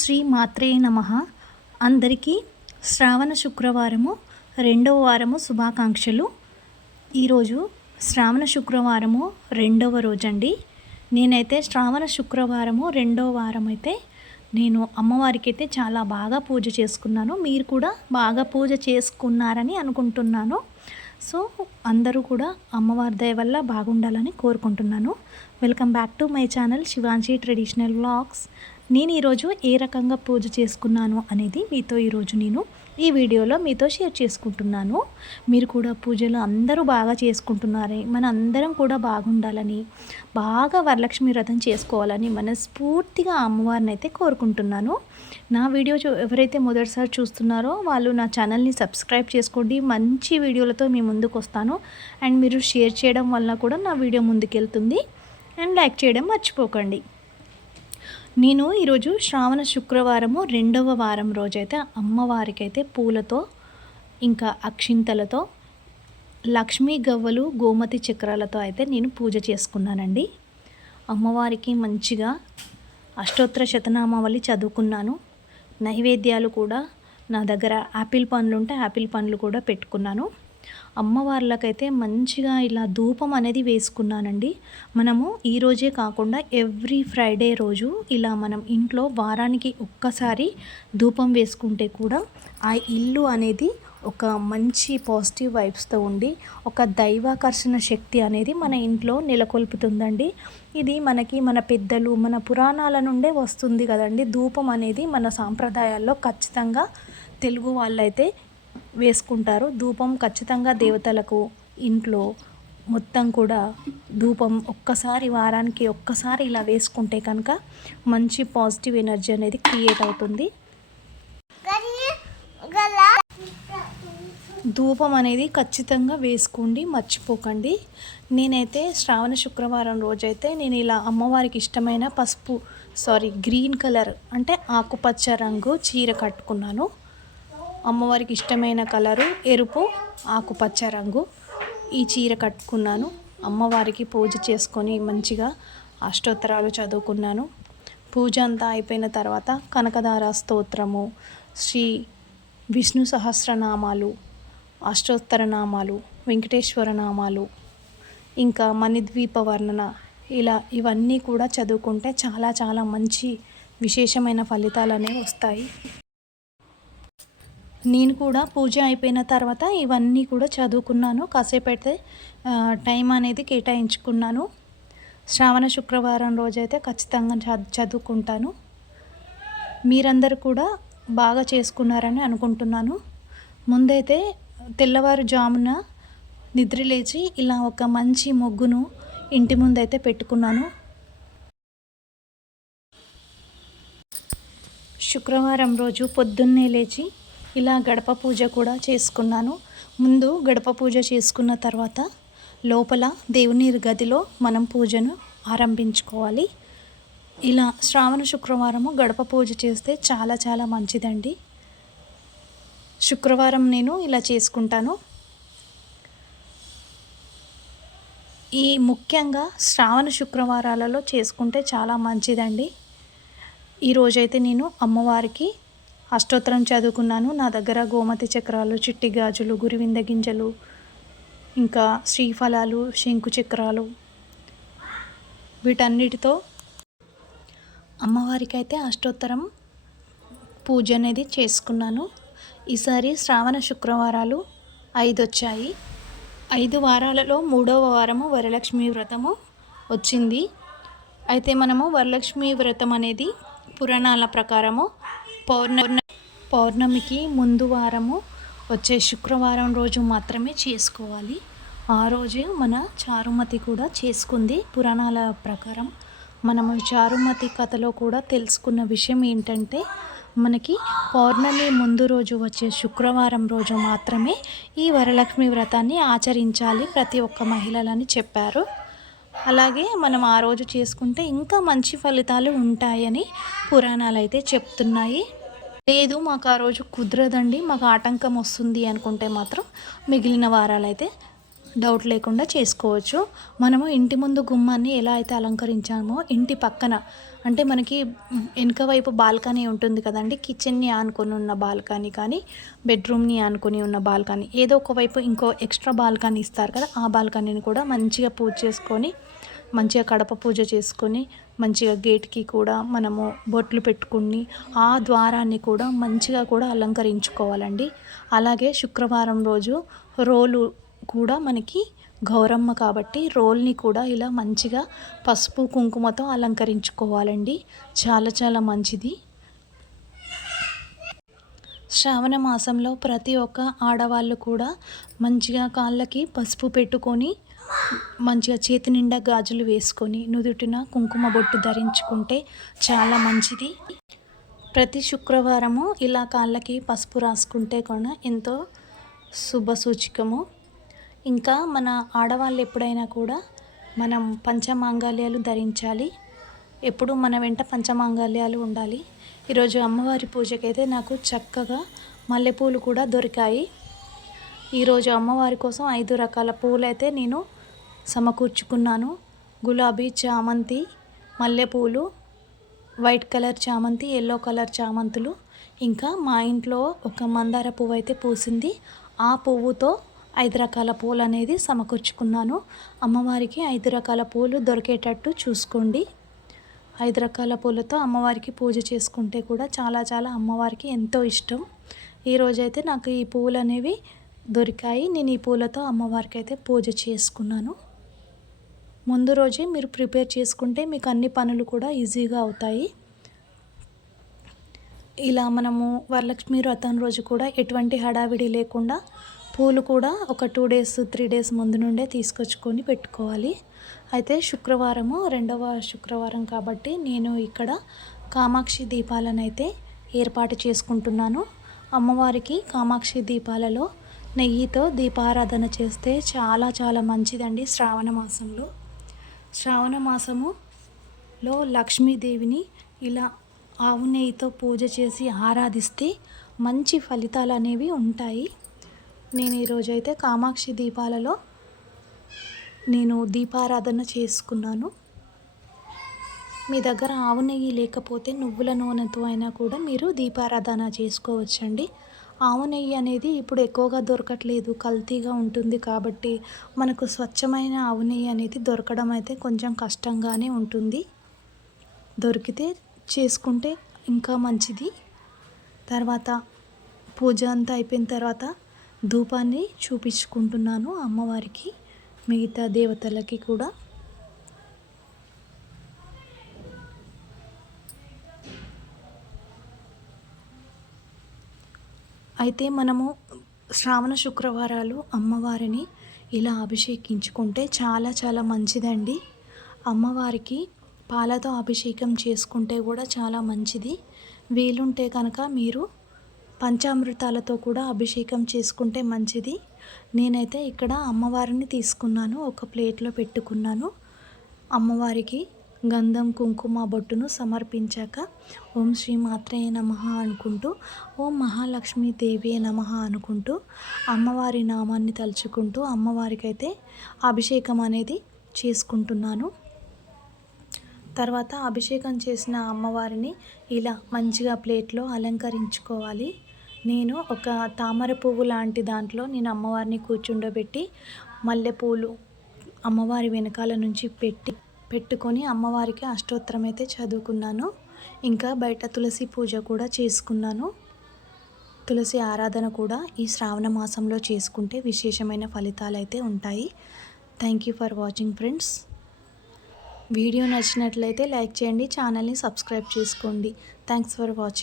శ్రీ మాత్రే నమ. అందరికీ శ్రావణ శుక్రవారము రెండవ వారము శుభాకాంక్షలు. ఈరోజు శ్రావణ శుక్రవారము రెండవ రోజండి. నేనైతే శ్రావణ శుక్రవారము రెండవ వారం అయితే నేను అమ్మవారికి అయితే చాలా బాగా పూజ చేసుకున్నాను. మీరు కూడా బాగా పూజ చేసుకున్నారని అనుకుంటున్నాను. సో అందరూ కూడా అమ్మవారి దయ వల్ల బాగుండాలని కోరుకుంటున్నాను. Welcome back to my channel Shivanshi traditional vlogs. నేను ఈరోజు ఏ రకంగా పూజ చేసుకున్నాను అనేది మీతో ఈరోజు నేను ఈ వీడియోలో మీతో షేర్ చేసుకుంటున్నాను. మీరు కూడా పూజలు అందరూ బాగా చేసుకుంటున్నారని మన అందరం కూడా బాగుండాలని బాగా వరలక్ష్మి వ్రతం చేసుకోవాలని మనస్ఫూర్తిగా అమ్మవారిని అయితే కోరుకుంటున్నాను. నా వీడియో ఎవరైతే మొదటిసారి చూస్తున్నారో వాళ్ళు నా ఛానల్ని సబ్స్క్రైబ్ చేసుకోండి. మంచి వీడియోలతో మీ ముందుకు వస్తాను. అండ్ మీరు షేర్ చేయడం వల్ల కూడా నా వీడియో ముందుకెళ్తుంది. అండ్ లైక్ చేయడం మర్చిపోకండి. నేను ఈరోజు శ్రావణ శుక్రవారము రెండవ వారం రోజైతే అమ్మవారికి అయితే పూలతో ఇంకా అక్షింతలతో లక్ష్మీ గవ్వలు గోమతి చక్రాలతో అయితే నేను పూజ చేసుకున్నానండి. అమ్మవారికి మంచిగా అష్టోత్తర శతనామావళి చదువుకున్నాను. నైవేద్యాలు కూడా నా దగ్గర యాపిల్ పండ్లు ఉంటే యాపిల్ పండ్లు కూడా పెట్టుకున్నాను. అమ్మవార్లకైతే మంచిగా ఇలా ధూపం అనేది వేసుకున్నానండి. మనము ఈరోజే కాకుండా ఎవ్రీ ఫ్రైడే రోజు ఇలా మనం ఇంట్లో వారానికి ఒక్కసారి ధూపం వేసుకుంటే కూడా ఆ ఇల్లు అనేది ఒక మంచి పాజిటివ్ వైబ్స్తో ఉండి ఒక దైవాకర్షణ శక్తి అనేది మన ఇంట్లో నెలకొల్పుతుందండి. ఇది మనకి మన పెద్దలు మన పురాణాల నుండే వస్తుంది కదండి. ధూపం అనేది మన సాంప్రదాయాల్లో ఖచ్చితంగా తెలుగు వాళ్ళైతే వేసుకుంటారు. ధూపం ఖచ్చితంగా దేవతలకు ఇంట్లో మొత్తం కూడా ధూపం ఒక్కసారి వారానికి ఒక్కసారి ఇలా వేసుకుంటే కనుక మంచి పాజిటివ్ ఎనర్జీ అనేది క్రియేట్ అవుతుంది. ధూపం అనేది ఖచ్చితంగా వేసుకోండి మర్చిపోకండి. నేనైతే శ్రావణ శుక్రవారం రోజైతే నేను ఇలా అమ్మవారికి ఇష్టమైన పసుపు సారీ గ్రీన్ కలర్ అంటే ఆకుపచ్చ రంగు చీర కట్టుకున్నాను. అమ్మవారికి ఇష్టమైన కలరు ఎరుపు ఆకుపచ్చ రంగు. ఈ చీర కట్టుకున్నాను. అమ్మవారికి పూజ చేసుకొని మంచిగా అష్టోత్తరాలు చదువుకున్నాను. పూజ అంతా అయిపోయిన తర్వాత కనకదార స్తోత్రము శ్రీ విష్ణు సహస్రనామాలు అష్టోత్తర నామాలు వెంకటేశ్వర నామాలు ఇంకా మణిద్వీప వర్ణన ఇలా ఇవన్నీ కూడా చదువుకుంటే చాలా చాలా మంచి విశేషమైన ఫలితాలు అనేవి వస్తాయి. నేను కూడా పూజ అయిపోయిన తర్వాత ఇవన్నీ కూడా చదువుకున్నాను. కాసేపు అయితే టైం అనేది కేటాయించుకున్నాను. శ్రావణ శుక్రవారం రోజైతే ఖచ్చితంగా చదువుకుంటాను. మీరందరూ కూడా బాగా చేసుకున్నారని అనుకుంటున్నాను. ముందైతే తెల్లవారుజామున నిద్ర లేచి ఇలా ఒక మంచి ముగ్గును ఇంటి ముందైతే పెట్టుకున్నాను. శుక్రవారం రోజు పొద్దున్నే లేచి ఇలా గడప పూజ కూడా చేసుకున్నాను. ముందు గడప పూజ చేసుకున్న తర్వాత లోపల దేవుని గదిలో మనం పూజను ఆరంభించుకోవాలి. ఇలా శ్రావణ శుక్రవారము గడప పూజ చేస్తే చాలా చాలా మంచిదండి. శుక్రవారం నేను ఇలా చేసుకుంటాను. ఈ ముఖ్యంగా శ్రావణ శుక్రవారాలలో చేసుకుంటే చాలా మంచిదండి. ఈరోజైతే నేను అమ్మవారికి అష్టోత్తరం చదువుకున్నాను. నా దగ్గర గోమతి చక్రాలు చిట్టి గాజులు గురివింద గింజలు ఇంకా శ్రీఫలాలు శంకు చక్రాలు. వీటన్నిటితో అమ్మవారికి అయితే అష్టోత్తరం పూజ అనేది చేసుకున్నాను. ఈసారి శ్రావణ శుక్రవారాలు ఐదు వచ్చాయి ఐదు వారాలలో మూడవ వారము వరలక్ష్మి వ్రతము వచ్చింది. అయితే మనము వరలక్ష్మి వ్రతం అనేది పురాణాల ప్రకారము పౌర్ణ పౌర్ణమికి ముందు వారము వచ్చే శుక్రవారం రోజు మాత్రమే చేసుకోవాలి. ఆ రోజే మన చారుమతి కూడా చేసుకుంది పురాణాల ప్రకారం. మనము చారుమతి కథలో కూడా తెలుసుకున్న విషయం ఏంటంటే మనకి పౌర్ణమి ముందు రోజు వచ్చే శుక్రవారం రోజు మాత్రమే ఈ వరలక్ష్మి వ్రతాన్ని ఆచరించాలి ప్రతి ఒక్క మహిళలని చెప్పారు. అలాగే మనం ఆ రోజు చేసుకుంటే ఇంకా మంచి ఫలితాలు ఉంటాయని పురాణాలు అయితే చెప్తున్నాయి. లేదు మాకు ఆ రోజు కుదరదండి మాకు ఆటంకం వస్తుంది అనుకుంటే మాత్రం మిగిలిన వారాలు అయితే డౌట్ లేకుండా చేసుకోవచ్చు. మనము ఇంటి ముందు గుమ్మాన్ని ఎలా అయితే అలంకరించామో ఇంటి పక్కన అంటే మనకి వెనుక వైపు బాల్కనీ ఉంటుంది కదండి కిచెన్ని ఆనుకొని ఉన్న బాల్కనీ కానీ బెడ్రూమ్ని ఆనుకొని ఉన్న బాల్కనీ ఏదో ఒక వైపు ఇంకో ఎక్స్ట్రా బాల్కనీ ఇస్తారు కదా ఆ బాల్కనీని కూడా మంచిగా పూజ చేసుకొని మంచిగా కడప పూజ చేసుకొని మంచిగా గేట్కి కూడా మనము బొట్లు పెట్టుకుని ఆ ద్వారాన్ని కూడా మంచిగా కూడా అలంకరించుకోవాలండి. అలాగే శుక్రవారం రోజు రోలు కూడా మనకి గౌరమ్మ కాబట్టి రోల్ని కూడా ఇలా మంచిగా పసుపు కుంకుమతో అలంకరించుకోవాలండి. చాలా చాలా మంచిది. శ్రావణ మాసంలో ప్రతి ఒక్క ఆడవాళ్ళు కూడా మంచిగా కాళ్ళకి పసుపు పెట్టుకొని మంచిగా చేతి నిండా గాజులు వేసుకొని నుదుటిన కుంకుమ బొట్టు ధరించుకుంటే చాలా మంచిది. ప్రతి శుక్రవారము ఇలా కాళ్ళకి పసుపు రాసుకుంటే కూడా ఎంతో శుభ సూచికము. ఇంకా మన ఆడవాళ్ళు ఎప్పుడైనా కూడా మనం పంచమాంగాల్యాలు ధరించాలి. ఎప్పుడు మన వెంట పంచమాంగాల్యాలు ఉండాలి. ఈరోజు అమ్మవారి పూజకైతే నాకు చక్కగా మల్లెపూలు కూడా దొరికాయి. ఈరోజు అమ్మవారి కోసం ఐదు రకాల పూలైతే నేను సమకూర్చుకున్నాను. గులాబీ చామంతి మల్లెపూలు వైట్ కలర్ చామంతి ఎల్లో కలర్ చామంతులు. ఇంకా మా ఇంట్లో ఒక మందార పువ్వు అయితే పూసింది. ఆ పువ్వుతో ఐదు రకాల పూలు అనేది సమకూర్చుకున్నాను. అమ్మవారికి ఐదు రకాల పూలు దొరికేటట్టు చూసుకోండి. ఐదు రకాల పూలతో అమ్మవారికి పూజ చేసుకుంటే కూడా చాలా చాలా అమ్మవారికి ఎంతో ఇష్టం. ఈరోజైతే నాకు ఈ పూలు అనేవి దొరికాయి. నేను ఈ పూలతో అమ్మవారికి అయితే పూజ చేసుకున్నాను. ముందు రోజే మీరు ప్రిపేర్ చేసుకుంటే మీకు అన్ని పనులు కూడా ఈజీగా అవుతాయి. ఇలా మనము వరలక్ష్మి వ్రతం రోజు కూడా ఎటువంటి హడావిడి లేకుండా పూలు కూడా ఒక టూ డేస్ త్రీ డేస్ ముందు నుండే తీసుకొచ్చుకొని పెట్టుకోవాలి. అయితే శుక్రవారము రెండవ శుక్రవారం కాబట్టి నేను ఇక్కడ కామాక్షి దీపాలను అయితే ఏర్పాటు చేసుకుంటున్నాను. అమ్మవారికి కామాక్షి దీపాలలో నెయ్యితో దీపారాధన చేస్తే చాలా చాలా మంచిదండి శ్రావణ మాసంలో. శ్రావణ మాసములో లక్ష్మీదేవిని ఇలా ఆవు నెయ్యితో పూజ చేసి ఆరాధిస్తే మంచి ఫలితాలు అనేవి ఉంటాయి. నేను ఈరోజైతే కామాక్షి దీపాలలో నేను దీపారాధన చేసుకున్నాను. మీ దగ్గర ఆవు నెయ్యి లేకపోతే నువ్వుల నూనెతో అయినా కూడా మీరు దీపారాధన చేసుకోవచ్చండి. ఆవు నెయ్యి అనేది ఇప్పుడు ఎక్కువగా దొరకట్లేదు కల్తీగా ఉంటుంది కాబట్టి మనకు స్వచ్ఛమైన ఆవు నెయ్యి అనేది దొరకడం అయితే కొంచెం కష్టంగానే ఉంటుంది. దొరికితే చేసుకుంటే ఇంకా మంచిది. తర్వాత పూజ అంతా అయిపోయిన తర్వాత ధూపాన్ని చూపించుకుంటున్నాను అమ్మవారికి మిగతా దేవతలకి కూడా. అయితే మనము శ్రావణ శుక్రవారాలు అమ్మవారిని ఇలా అభిషేకించుకుంటే చాలా చాలా మంచిదండి. అమ్మవారికి పాలతో అభిషేకం చేసుకుంటే కూడా చాలా మంచిది. వీలుంటే కనుక మీరు పంచామృతాలతో కూడా అభిషేకం చేసుకుంటే మంచిది. నేనైతే ఇక్కడ అమ్మవారిని తీసుకున్నాను ఒక ప్లేట్లో పెట్టుకున్నాను. అమ్మవారికి గంధం కుంకుమ బొట్టును సమర్పించాక ఓం శ్రీ మాత్రే నమ అనుకుంటూ ఓం మహాలక్ష్మి దేవి నమ అనుకుంటూ అమ్మవారి నామాన్ని తలుచుకుంటూ అమ్మవారికైతే అభిషేకం అనేది చేసుకుంటున్నాను. తర్వాత అభిషేకం చేసిన అమ్మవారిని ఇలా మంచిగా ప్లేట్లో అలంకరించుకోవాలి. నేను ఒక తామర పువ్వు లాంటి దాంట్లో నేను అమ్మవారిని కూర్చుండబెట్టి మల్లెపూలు అమ్మవారి వెనకాల నుంచి పెట్టి పెట్టుకొని అమ్మవారికి అష్టోత్తరం అయితే చదువుకున్నాను. ఇంకా బయట తులసి పూజ కూడా చేసుకున్నాను. తులసి ఆరాధన కూడా ఈ శ్రావణ మాసంలో చేసుకుంటే విశేషమైన ఫలితాలు అయితే ఉంటాయి. Thank you for watching friends. Video నచ్చినట్లయితే లైక్ చేయండి ఛానల్ని సబ్స్క్రైబ్ చేసుకోండి. Thanks for watching.